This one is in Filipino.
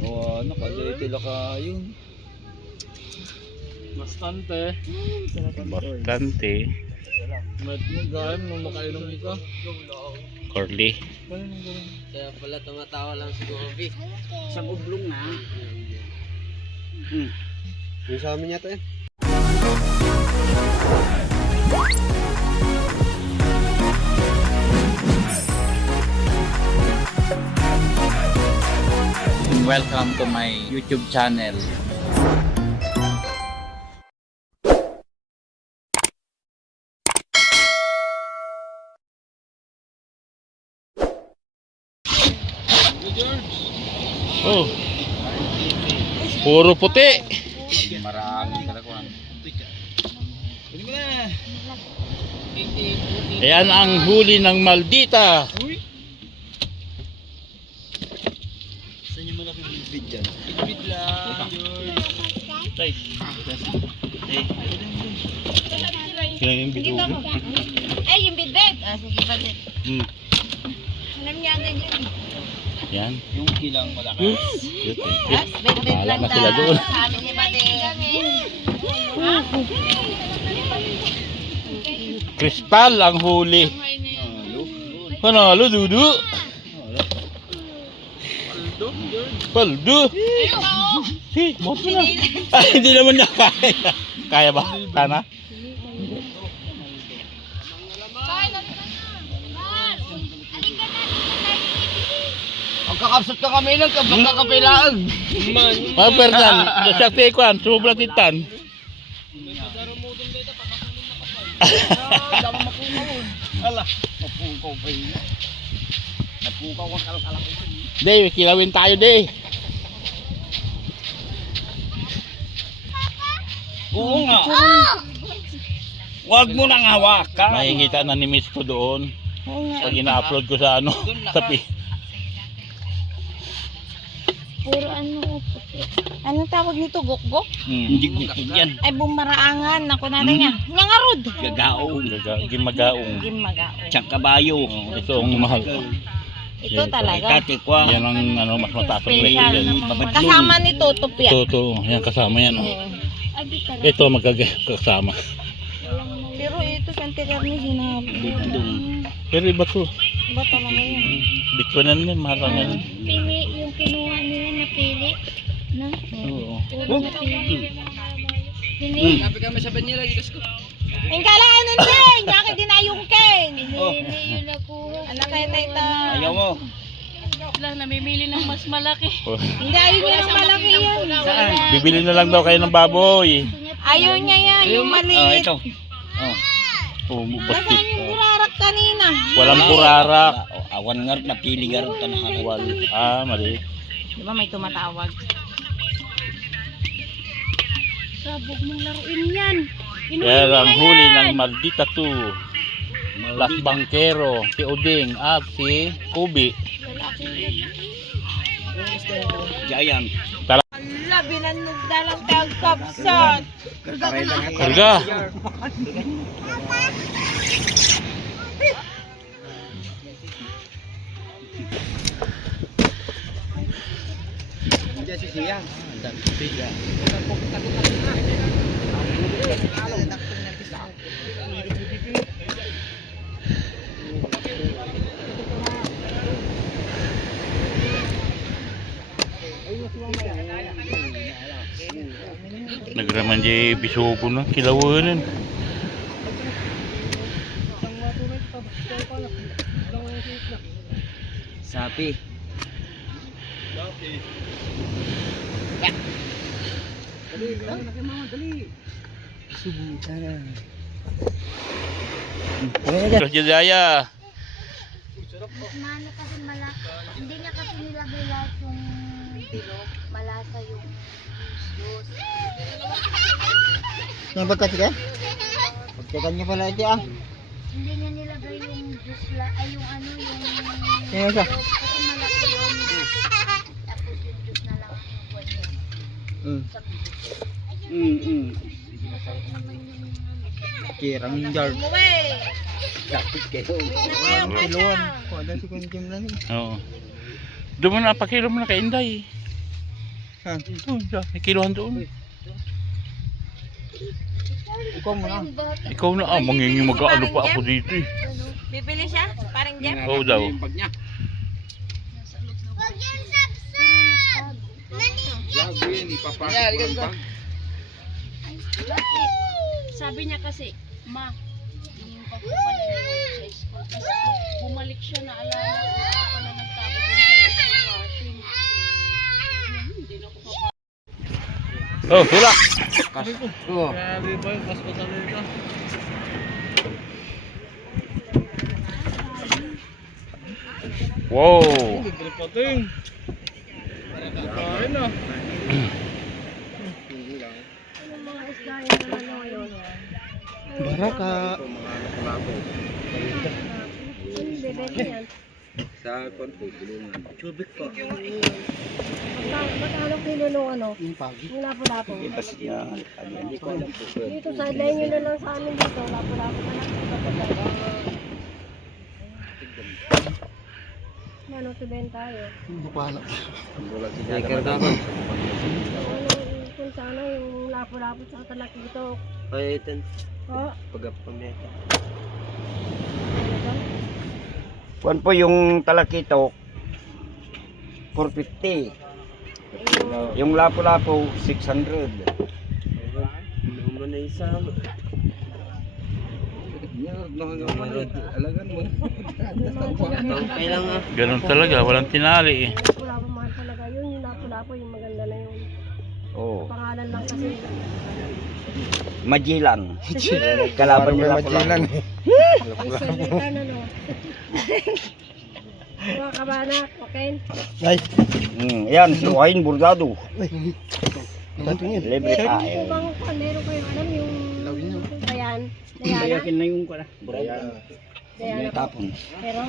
Oh, ano kasi tila ka yun. Bastante. Bastante. Magkaan mo makainom ka. Curly. Kaya pala tumatawa lang si Gobi. Sa ublong na. Yung sa amin yata eh. Welcome to my YouTube channel. Oh, puro puti. Maraming kalakuan. Ayan ang huli ng maldita. Saan yung malaking bid dyan? Bid lang. Kailan yung bigo? Ay, yung bidbed. Ah, sige pa din. Alam niya agad yun. Yan. Yung kilang malaki. Yes, bidbed Wala lang na sila doon. Sa amin ni Bade. Krispal ang huli. Panalo, Dudu. Paldo. Si, mo na. Ay, hindi naman niya kaya. Kaya ba? Kana? Magkakapsot ka kami ng magkakapilaan. Mga Fernan, siya tikuan, sumubra titan. Ala, mapukaw pa yun. Napukaw ang kalkalak ko. Dey, kilawin tayo, Dey. Oo nga. Huwag mo nang hawakan. Makikita na ni Miss ko doon. Pag ina-upload ko sa ano, sa Puro ano, puti. Anong tawag nito? Gokgok? Hindi ko yan. Ay, bumaraangan. Ako na rin niya. Nangarod. Gagaong. Gimagaong. Gimagaon. Tsang kabayo. Ito ang mahal ko. Ito talaga. Katikwa. Yan ang ano, mas mataas ang Special. presyo yan. Kasama ni Totop yan. Ito, yan kasama yan. Oh. Ito magkakasama. Pero ito santigar ni sinabi. Pero iba to. Iba talaga yan. Bitcoin yan, mahal lang yan. Pili, yung kinuha niya napili. Na? Oo. Puro napili. Pili. Sabi kami sa Banyera, ikas ko. Ang kalaanan din! Bakit dinayong Ken? Oh. Yun nakuha. Anak kayo tayo. Ayaw mo. Sila namimili ng mas malaki. Oh. Hindi, ayaw niya ng malaki yan. Saan? Bibili na lang daw kayo ng baboy. Ayaw niya yan, yung Oh, maliit. ito. Oh. Oh, Nasaan yung burarak kanina? walang burarak. Awan nga napili nga rin tanahan. Mali. Di ba may tumatawag? Sabog mong laruin yan. Kaya ang huli ng maldita to. Las Bangkero, si Uding at si Kubi. Giant. Ala, binanog na lang tayong kapsat. Karga. Diyan si Siyang. Nagraman di bisugo na kilawanan. Sapi. Terus Jaya. Mano kasi malasa. Hindi niya kasi nilagay lahat yung bilog. Malasa yung juice. Ano ba kasi ka? Pagkakan niyo pala ito ah. Hindi niya nilagay yung juice ay yung ano yung Ano siya? kasi malaki yun. Tapos yung juice na lang yung buwan niya. Masarap naman yung Kirang jar. umuwi. Kapit kayo. Ayaw ka siya. Kuha si Kuya Jim lang. Oo. Doon mo na, pakilo mo na kay Inday. Doon, may kilohan doon. Ikaw mo na. Ikaw na, mangingi mag-ano pa ako dito eh. Bibili siya? Parang Jeff? Oo daw. Yung bag niya. Huwag yan sapsap! Gago yan, ipapasok Yeah, ko yung ganito. bag. Sabi niya kasi, ma, yung pagpapalala sa school. Kasi bumalik siya na alala ko pa na nagtapos yung sa loob ng washing. Hindi na ko pa. Oh, tulak! Oo. Kaya di ba yung hospital nito? Wow! Hindi pating. Kain na. Baraka. Sa konti, bulungan. Chubik po. Magkano kilo nung ano? Yung pagi. Yung lapo-lapo. Itas yan. Hindi ko alam po. Dito, sideline nyo na lang sa amin dito. Lapo-lapo na lang. Ano, tuben tayo. Bulan si Jacker daw. Ano, kung sana yung lapo-lapo sa talaki dito. Ay, ito. Oh, Pagpameta. ano ba? Kuan po yung talakitok 450. Yung lapo-lapo 600. Naman na isa. Alagan mo. Kailang nga. Ganun talaga, walang tinali eh. Lapo-lapo mahal talaga yun. Yung lapo-lapo yung maganda na yun. Oh, Pangalan lang kasi. Magellan. Kalaban nila Magellan. Ay, seletan ano. Mga kabanak, okay? Yan, si Wayne Burdado. Libre Ano tayo. bang meron kayo alam yung Dayan? Dayana? na yung Dayana. Dayana. Tapon. Pero